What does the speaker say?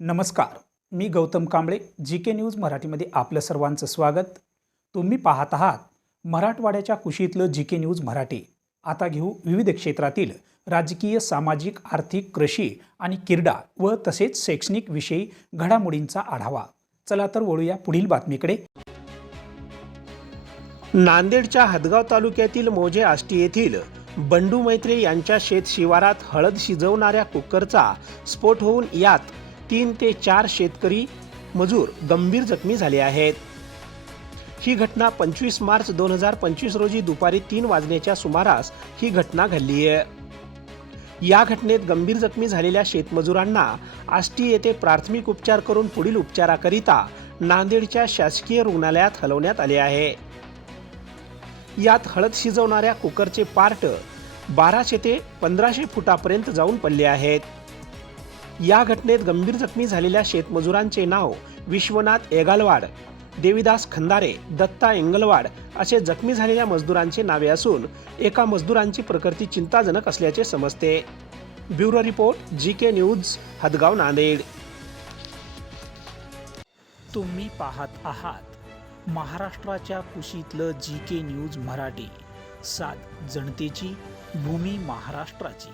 नमस्कार. मी Gautam Kamble G K news मराठीमध्ये आपलं सर्वांचं स्वागत. तुम्ही पाहत आहात मराठवाड्याच्या कुशीतलं जी के न्यूज मराठी. आता घेऊ विविध क्षेत्रातील राजकीय सामाजिक आर्थिक कृषी आणि क्रीडा व तसेच शैक्षणिक विषयी घडामोडींचा आढावा. चला तर वळूया पुढील बातमीकडे. नांदेडच्या हदगाव तालुक्यातील मोजे आष्टी येथील बंडू मैत्रे यांच्या शेत शिवारात हळद शिजवणाऱ्या कुकरचा स्फोट होऊन यात तीन ते चार शेतकरी मजूर गंभीर जखमी झाले आहेत. ही घटना पंचवीस मार्च दोन हजार पंचवीस रोजी दुपारी तीन वाजण्याच्या सुमारास ही घटना घडली आहे. या घटनेत गंभीर जखमी झालेल्या शेतमजुरांना आष्टी येथे प्राथमिक उपचार करून पुढील उपचाराकरिता नांदेडच्या शासकीय रुग्णालयात हलवण्यात आले आहे. यात हळद शिजवणाऱ्या कुकरचे पार्ट बाराशे ते पंधराशे फुटापर्यंत जाऊन पडले आहेत. या घटनेत गंभीर जखमी झालेल्या शेतमजुरांचे नाव विश्वनाथ एगालवाड देविदास खंदारे दत्ता एंगलवाड असे जखमी झालेल्या मजदुरांचे नावे असून एका मजदुरांची प्रकृती चिंताजनक असल्याचे समजते. Bureau report G K news Hadgaon Nanded. तुम्ही पाहत आहात महाराष्ट्राच्या कुशीतलं जी के न्यूज मराठी. सात जनतेची भूमी महाराष्ट्राची.